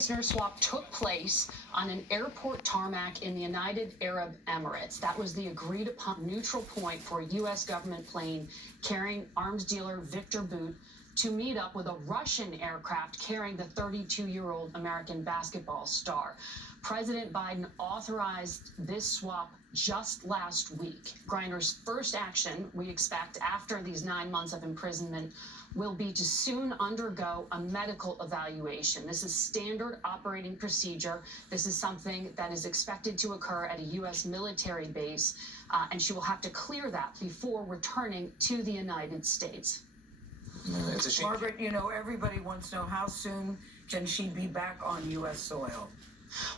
Prisoner swap took place on an airport tarmac in the United Arab Emirates. That was the agreed upon neutral point for a U.S. government plane carrying arms dealer Victor Bout to meet up with a Russian aircraft carrying the 32-year-old American basketball star. President Biden authorized this swap just last week. Griner's first action, we expect, after these 9 months of imprisonment, will be to soon undergo a medical evaluation. This is standard operating procedure. This is something that is expected to occur at a U.S. military base, and she will have to clear that before returning to the United States. It's a shame. Margaret, everybody wants to know, how soon can she be back on U.S. soil?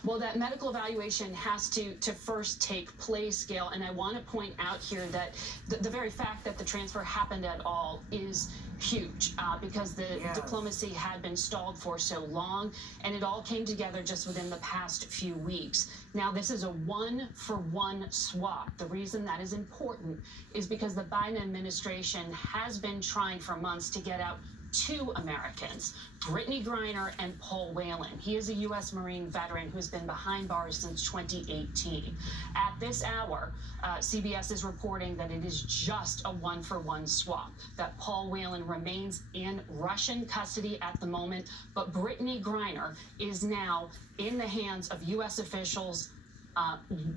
Well, that medical evaluation has to first take place, Gail, and I want to point out here that the very fact that the transfer happened at all is huge because the diplomacy had been stalled for so long, and it all came together just within the past few weeks. Now, this is a one-for-one swap. The reason that is important is because the Biden administration has been trying for months to get out two Americans, Brittney Griner and Paul Whelan. He is a U.S. Marine veteran who's been behind bars since 2018. At this hour, CBS is reporting that it is just a one-for-one swap, that Paul Whelan remains in Russian custody at the moment, but Brittney Griner is now in the hands of U.S. officials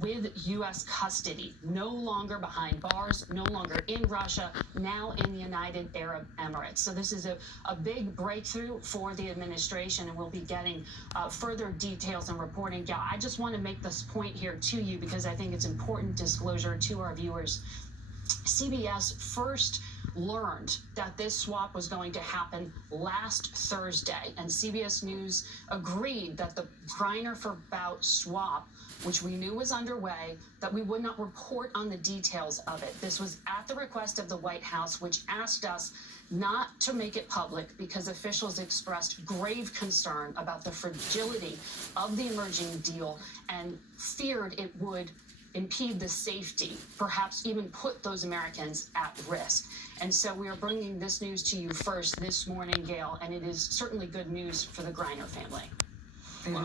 with U.S. custody, no longer behind bars, no longer in Russia, now in the United Arab Emirates. So this is a big breakthrough for the administration, and we'll be getting further details and reporting. Yeah, I just want to make this point here to you because I think it's important disclosure to our viewers. CBS first learned that this swap was going to happen last Thursday, and CBS News agreed that the Griner for Bout swap, which we knew was underway, that we would not report on the details of it. This was at the request of the White House, which asked us not to make it public because officials expressed grave concern about the fragility of the emerging deal and feared it would impede the safety, perhaps even put those Americans at risk. And so we are bringing this news to you first this morning, Gail, and it is certainly good news for the Griner family. Wow.